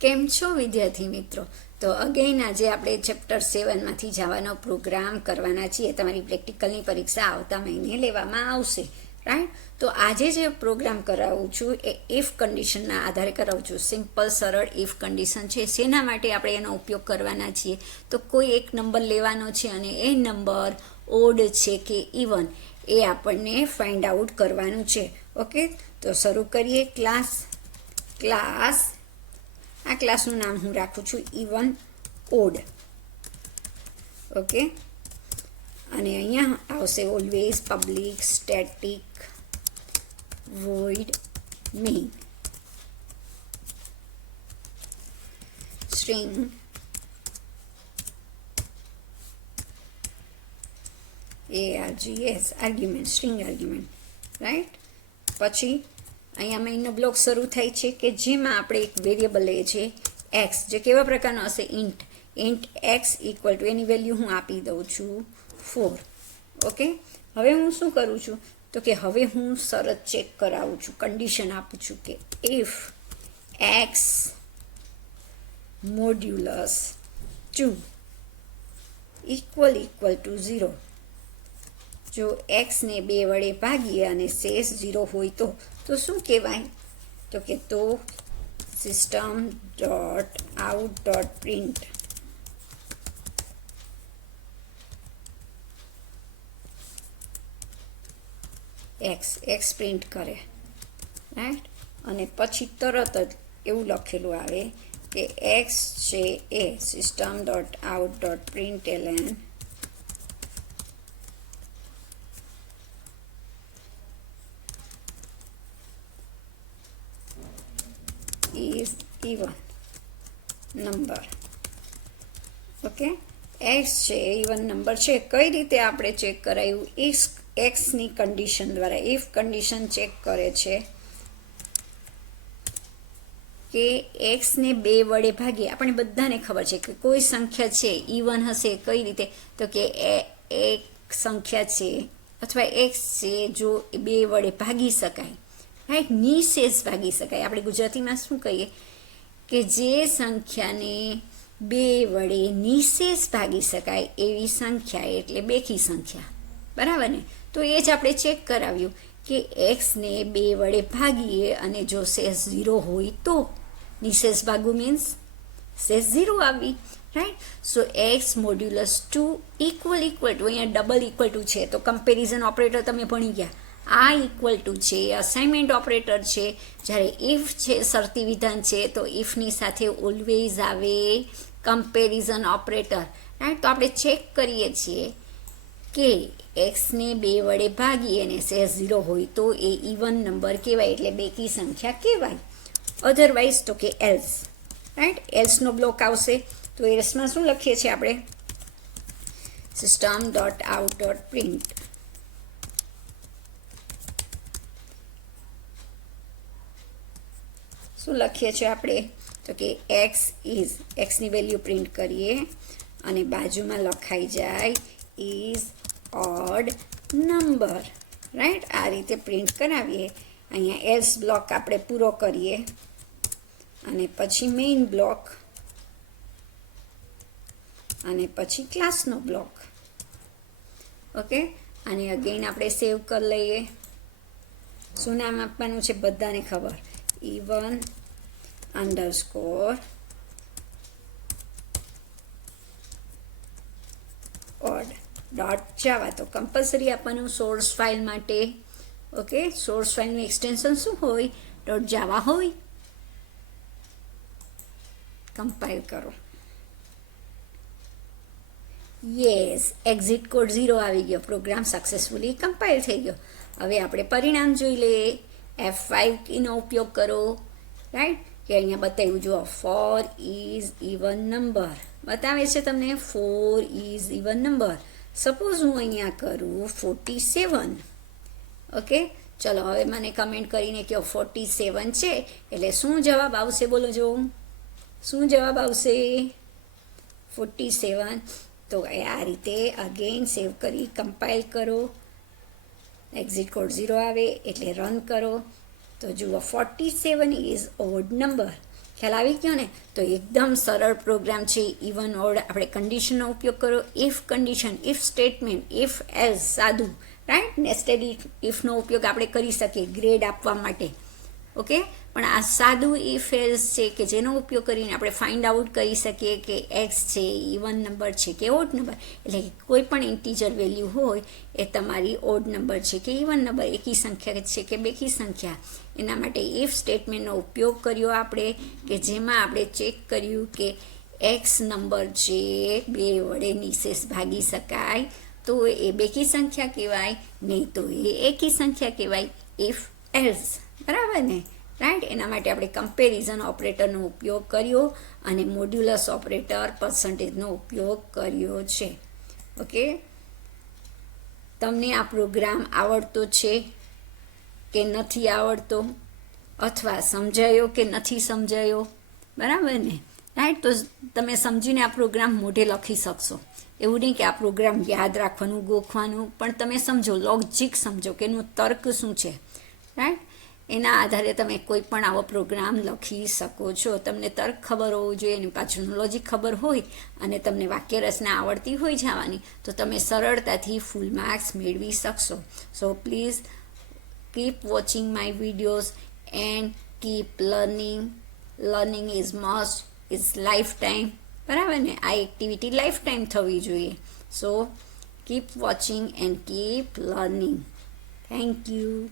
કેમ છો વિદ્યાર્થી મિત્રો? તો અગેન આજે આપણે ચેપ્ટર 7માંથી જવાનો પ્રોગ્રામ કરવાના છીએ. તમારી પ્રેક્ટિકલની પરીક્ષા આવતા મહિને લેવામાં આવશે, રાઈટ? તો આજે જે પ્રોગ્રામ કરાવું છું એ ઇફ કન્ડિશનના આધારે કરાવું છું. સિમ્પલ સરળ ઇફ કન્ડિશન છે. શેના માટે આપણે એનો ઉપયોગ કરવાના છીએ? તો કોઈ એક નંબર લેવાનો છે અને એ નંબર ઓડ છે કે ઇવન એ આપણને ફાઇન્ડ આઉટ કરવાનું છે. ઓકે, તો શરૂ કરીએ. ક્લાસ આ ક્લાસનું નામ હું રાખું છું ઇવન ઓડ. ઓકે, અને અહીંયા આવશે always public static void main string ARGS argument, string argument, right? પછી અહીંયા મેઇનનો બ્લોક શરૂ થાય છે કે જેમાં આપણે એક વેરિયેબલ લઈએ છીએ એક્સ, જે કેવા પ્રકારનો હશે? Int x equal to any value હું આપી દઉં છું 4. ઓકે, હવે હું શું કરું છું તો કે હવે હું શરત ચેક કરાવું છું, કન્ડિશન આપું છું કે if x modulus 2 equal to 0, જો એક્સને 2 વડે ભાગીએ અને શેષ 0 હોય તો શું કહેવાય? તો કે તો system dot out dot print x print કરે, રાઈટ? અને પછી તરત જ એવું લખેલું આવે કે એક્સ છે એ system dot out dot print ln is even number. Okay, x છે ઇવન નંબર છે. કઈ રીતે આપણે ચેક કરાયું? એક્સની કન્ડિશન દ્વારા. ઇફ કન્ડિશન ચેક કરે છે કે એક્સને 2 વડે ભાગીએ. આપણે બધાને ખબર છે કે કોઈ સંખ્યા છે ઇવન હશે. કઈ રીતે? તો કે એક સંખ્યા છે અથવા એક્સ છે જો 2 વડે ભાગી શકાય, રાઈટ? નિશેષ ભાગી શકાય. આપણે ગુજરાતીમાં શું કહીએ કે જે સંખ્યાને 2 વડે નિશેષ ભાગી શકાય એવી સંખ્યા એટલે બેકી સંખ્યા, બરાબર ને? તો એ જ આપણે ચેક કરાવ્યું કે એક્સને 2 વડે ભાગીએ અને જો શેષ 0 હોય તો નિશેષ ભાગવું મીન્સ શેષ 0 આવી, right? So x modulus 2 equal to, અહીંયા ડબલ ઇક્વલ ટુ છે તો કમ્પેરિઝન ઓપરેટર તમે ભણી ગયા. આ ઇક્વલ ટુ છે, અસાઇનમેન્ટ ઓપરેટર છે. જ્યારે ઇફ છે શરતી વિધાન છે તો ઇફની સાથે ઓલવેઝ આવે કમ્પેરિઝન ઓપરેટર, રાઈટ? તો આપણે ચેક કરીએ છીએ કે એક્સને 2 વડે ભાગીએ અને શેષ 0 હોય તો એ ઇવન નંબર કહેવાય, એટલે બેકી સંખ્યા કહેવાય. અધરવાઇઝ તો કે એલ્સ, રાઈટ? એલ્સનો બ્લોક આવશે. તો એલ્સમાં શું લખીએ છીએ આપણે? System dot out dot print શું લખીએ છીએ આપણે? તો કે એક્સની વેલ્યુ પ્રિન્ટ કરીએ અને બાજુમાં લખાઈ જાય ઇઝ ઓડ નંબર, રાઈટ? આ રીતે પ્રિન્ટ કરાવીએ. અહીંયા એલ્સ બ્લોક આપણે પૂરો કરીએ અને પછી મેઇન બ્લોક અને પછી ક્લાસનો બ્લોક. ઓકે, અને અગેન આપણે સેવ કરી લઈએ. શું નામ આપવાનું છે? બધાને ખબર, ઇવન અંડરસ્કોર ઓડ ડોટ જાવા. તો કમ્પલસરી આપવાનું સોર્સ ફાઇલ માટે. ઓકે, સોર્સ ફાઇલનું એક્સટેન્શન શું હોય? ડોટ જાવા હોય. કમ્પાઇલ કરો. યસ, એક્ઝિટ કોડ 0 આવી ગયો. પ્રોગ્રામ સક્સેસફુલી કમ્પાઇલ થઈ ગયો. હવે આપણે પરિણામ જોઈ લઈએ. F5 કીનો ઉપયોગ કરો, રાઈટ? કે અહીંયા બતાવ્યું જુઓ, 4 ઇઝ ઇવન નંબર બતાવે છે તમને. 4 ઇઝ ઇવન નંબર. સપોઝ હું અહીંયા કરું 47. ઓકે, ચલો હવે મને કમેન્ટ કરીને કહો 47 છે એટલે શું જવાબ આવશે? બોલો જો, શું જવાબ આવશે? 47. તો આ રીતે અગેન સેવ કરી કમ્પાઇલ કરો. એક્ઝિટ કોડ 0 આવે એટલે રન કરો. તો જુઓ 47 ઇઝ ઓડ નંબર. ખ્યાલ આવી ગયો ને? તો એકદમ સરળ પ્રોગ્રામ છે. ઇવન ઓડ આપણે કન્ડિશનનો ઉપયોગ કરો, if condition, if statement, if else, સાદું, રાઈટ. નેસ્ટેડ ઇફનો ઉપયોગ આપણે કરી શકીએ ગ્રેડ આપવા માટે. ઓકે, પણ આ સાદું ઇફ એલ્સ છે કે જેનો ઉપયોગ કરીને આપણે ફાઇન્ડ આઉટ કરી શકીએ કે એક્સ છે ઇવન નંબર છે કે ઓડ નંબર, એટલે કોઈ પણ ઇન્ટીજર વેલ્યુ હોય એ તમારી ઓડ નંબર છે કે ઇવન નંબર, એકી સંખ્યા છે કે બેકી સંખ્યા. એના માટે ઇફ સ્ટેટમેન્ટનો ઉપયોગ કર્યો આપણે, કે જેમાં આપણે ચેક કર્યું કે એક્સ નંબર છે 2 વડે નિશેષ ભાગી શકાય તો એ બેકી સંખ્યા કહેવાય, નહીં તો એ એકી સંખ્યા કહેવાય. ઇફ એલ્સ, બરાબર ને? રાઈટ. એના માટે આપણે કમ્પેરિઝન ઓપરેટરનો ઉપયોગ કર્યો અને મોડ્યુલસ ઓપરેટર પર્સન્ટેજનો ઉપયોગ કર્યો છે. ઓકે, તમને આ પ્રોગ્રામ આવડતો છે કે નથી આવડતો, અથવા સમજાયો કે નથી સમજાયો, બરાબર ને? રાઈટ. તો તમે સમજીને આ પ્રોગ્રામ મોઢે લખી શકશો. એવું નહીં કે આ પ્રોગ્રામ યાદ રાખવાનું, ગોખવાનું, પણ તમે સમજો, લોજિક સમજો કે એનું તર્ક શું છે, રાઈટ. એના આધારે તમે કોઈ પણ આવો પ્રોગ્રામ લખી શકો છો. તમને તર્ક ખબર હોવું જોઈએ, એની પાછળનું લોજિક ખબર હોય અને તમને વાક્ય રચના આવડતી હોય જવાની, તો તમે સરળતાથી ફૂલ માર્ક્સ મેળવી શકશો. So please keep watching my videos and keep learning. Learning is must, is life time, બરાબર ને? આ એક્ટિવિટી લાઈફ ટાઈમ થવી જોઈએ. સો keep watching and keep learning. Thank you.